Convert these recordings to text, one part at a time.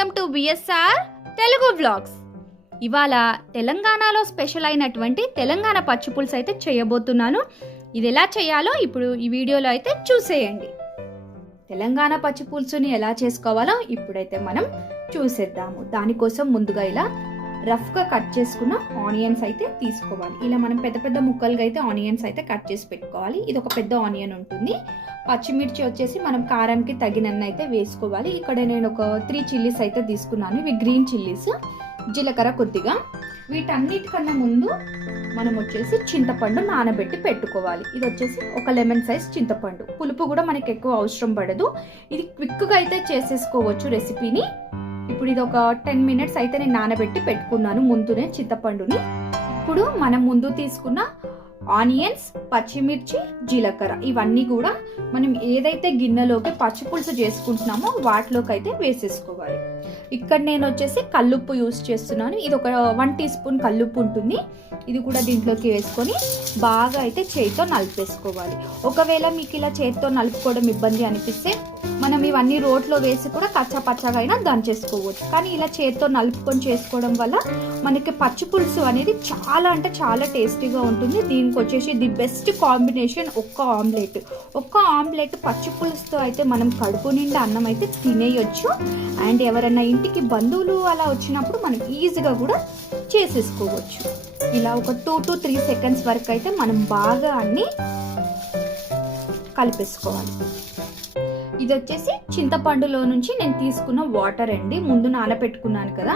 Welcome to BSR Telugu vlogs. ఇవాళ తెలంగాణలో special అయినటువంటి తెలంగాణ పచ్చి పులుసు అయితే చేయబోతున్నాను. ఇది ఎలా చేయాలో ఇప్పుడు ఈ వీడియోలో అయితే చూసేయండి. తెలంగాణ పచ్చి పులుసుని ఎలా చేసుకోవాలో ఇప్పుడైతే మనం చూసేద్దాము. దానికోసం ముందుగా ఇలా రఫ్గా కట్ చేసుకున్న ఆనియన్స్ అయితే తీసుకోవాలి. ఇలా మనం పెద్ద పెద్ద ముక్కలుగా అయితే ఆనియన్స్ అయితే కట్ చేసి పెట్టుకోవాలి. ఇది ఒక పెద్ద ఆనియన్ ఉంటుంది. పచ్చిమిర్చి వచ్చేసి మనం కారానికి తగినన్ని అయితే వేసుకోవాలి. ఇక్కడ నేను ఒక 3 చిల్లీస్ అయితే తీసుకున్నాను. ఇవి గ్రీన్ చిల్లీస్. జీలకర్ర కొద్దిగా. వీటన్నిటికన్నా ముందు మనం వచ్చేసి చింతపండు నానబెట్టి పెట్టుకోవాలి. ఇది వచ్చేసి ఒక లెమన్ సైజ్ చింతపండు. పులుపు కూడా మనకి ఎక్కువ అవసరం పడదు. ఇది క్విక్గా అయితే చేసేసుకోవచ్చు రెసిపీని. ఇప్పుడు ఇది ఒక 10 మినిట్స్ అయితే నేను నానబెట్టి పెట్టుకున్నాను ముందునే చింతపండుని. ఇప్పుడు మనం ముందు తీసుకున్న ఆనియన్స్, పచ్చిమిర్చి, జీలకర్ర ఇవన్నీ కూడా మనం ఏదైతే గిన్నెలోకి పచ్చి పులుసు చేసుకుంటున్నామో వాటిలోకి అయితే వేసేసుకోవాలి. ఇక్కడ నేను వచ్చేసి కల్లుప్పు యూస్ చేస్తున్నాను. ఇది ఒక 1 టీ స్పూన్ కల్లుప్పు ఉంటుంది. ఇది కూడా దీంట్లోకి వేసుకొని బాగా అయితే చేతితో నలిపేసుకోవాలి. ఒకవేళ మీకు ఇలా చేతితో నలుపుకోవడం ఇబ్బంది అనిపిస్తే మనం ఇవన్నీ రోట్లో వేసి కూడా కచ్చా పచ్చగా అయినా దంచేసుకోవచ్చు. కానీ ఇలా చేతితో నలుపుకొని చేసుకోవడం వల్ల మనకి పచ్చి పులుసు అనేది చాలా అంటే చాలా టేస్టీగా ఉంటుంది. దీనికి వచ్చేసి ది బెస్ట్ కాంబినేషన్ ఒక్క ఆమ్లెట్ పచ్చి పులుసుతో అయితే మనం కడుపు నిండా అన్నం అయితే తినేయొచ్చు. అండ్ ఎవరైనా ఇంటికి బంధువులు అలా వచ్చినప్పుడు మనం ఈజీగా కూడా చేసేసుకోవచ్చు. ఇలా ఒక 2 to 3 సెకండ్స్ వరకు అయితే మనం బాగా అన్ని కలిపేసుకోవాలి. ఇది వచ్చేసి చింతపండులో నుంచి నేను తీసుకున్న వాటర్ అండి. ముందు నానబెట్టుకున్నాను కదా,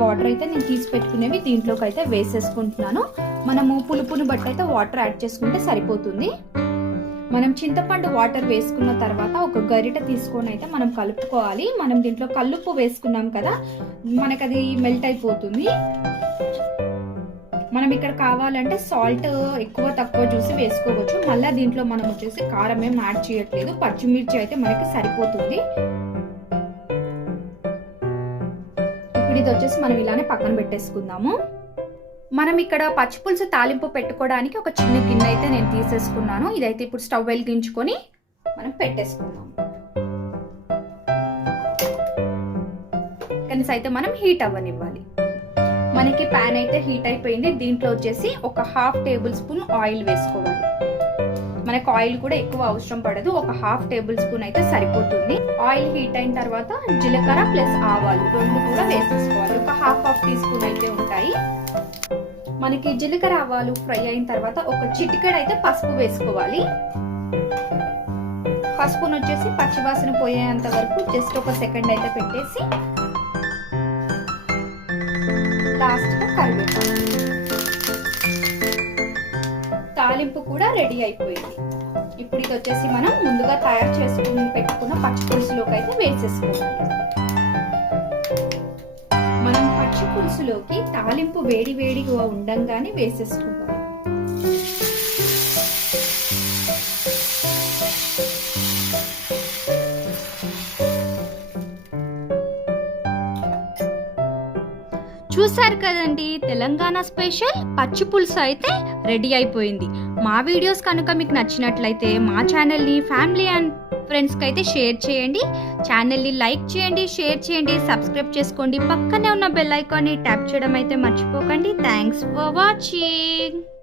వాటర్ అయితే నేను తీసి పెట్టుకునేవి దీంట్లోకి అయితే వేసేసుకుంటున్నాను. మనము పులుపుని బట్టి అయితే వాటర్ యాడ్ చేసుకుంటే సరిపోతుంది. మనం చింతపండు వాటర్ వేసుకున్న తర్వాత ఒక గరిట తీసుకొని అయితే మనం కలుపుకోవాలి. మనం దీంట్లో కల్లుప్పు వేసుకున్నాం కదా, మనకు అది మెల్ట్ అయిపోతుంది. మనం ఇక్కడ కావాలంటే సాల్ట్ ఎక్కువ తక్కువ చూసి వేసుకోవచ్చు. మళ్ళీ దీంట్లో మనం వచ్చేసి కారం ఏం యాడ్ చేయట్లేదు. పచ్చిమిర్చి అయితే మనకి సరిపోతుంది. ఇప్పుడు ఇది వచ్చేసి మనం ఇలానే పక్కన పెట్టేసుకుందాము. మనం ఇక్కడ పచ్చి పులుసు తాలింపు పెట్టుకోవడానికి ఒక చిన్న గిన్నె అయితే నేను తీసేసుకున్నాను. ఇదైతే ఇప్పుడు స్టవ్ వెలిగించుకొని మనం పెట్టేసుకుందాం. కనీసం అయితే మనం హీట్ అవ్వనివ్వాలి. మనకి ప్యాన్ అయితే హీట్ అయిపోయింది. దీంట్లో వచ్చేసి ఒక 1/2 టేబుల్ స్పూన్ ఆయిల్ వేసుకోవాలి. మనకు ఆయిల్ కూడా ఎక్కువ అవసరం పడదు. ఒక 1/2 టేబుల్ స్పూన్ అయితే సరిపోతుంది. ఆయిల్ హీట్ అయిన తర్వాత జీలకర్ర ప్లస్ ఆవాలు 2 కూడా వేసేసుకోవాలి. ఒక 1/2 టీ స్పూన్ అయితే ఉంటాయి. మనకి జీలకర్ర ఆవాలు ఫ్రై అయిన తర్వాత ఒక చిటికెడు అయితే పసుపు వేసుకోవాలి. పసుపును వచ్చేసి పచ్చివాసన పోయేంత వరకు జస్ట్ ఒక సెకండ్ అయితే పెట్టేసి లాస్ట్గా కరివేపాకు. తాలింపు కూడా రెడీ అయిపోయింది. ఇప్పుడు ఇది వచ్చేసి మనం ముందుగా తయారు చేసుకుని పెట్టుకున్న పచ్చి పులుసులోకి అయితే వేసేసుకోవాలి. మనం పచ్చి పులుసులోకి తాలింపు వేడిగా ఉండంగానే వేసేసుకోవాలి. చూసారు కదండి, తెలంగాణ స్పెషల్ పచ్చి పులుసు అయితే రెడీ అయిపోయింది. మా వీడియోస్ కనుక మీకు నచ్చినట్లయితే మా ఛానల్ని ఫ్యామిలీ అండ్ ఫ్రెండ్స్కి అయితే షేర్ చేయండి. ఛానల్ని లైక్ చేయండి, షేర్ చేయండి, సబ్స్క్రైబ్ చేసుకోండి. పక్కనే ఉన్న బెల్ ఐకాన్ని ట్యాప్ చేయడం అయితే మర్చిపోకండి. Thanks for watching.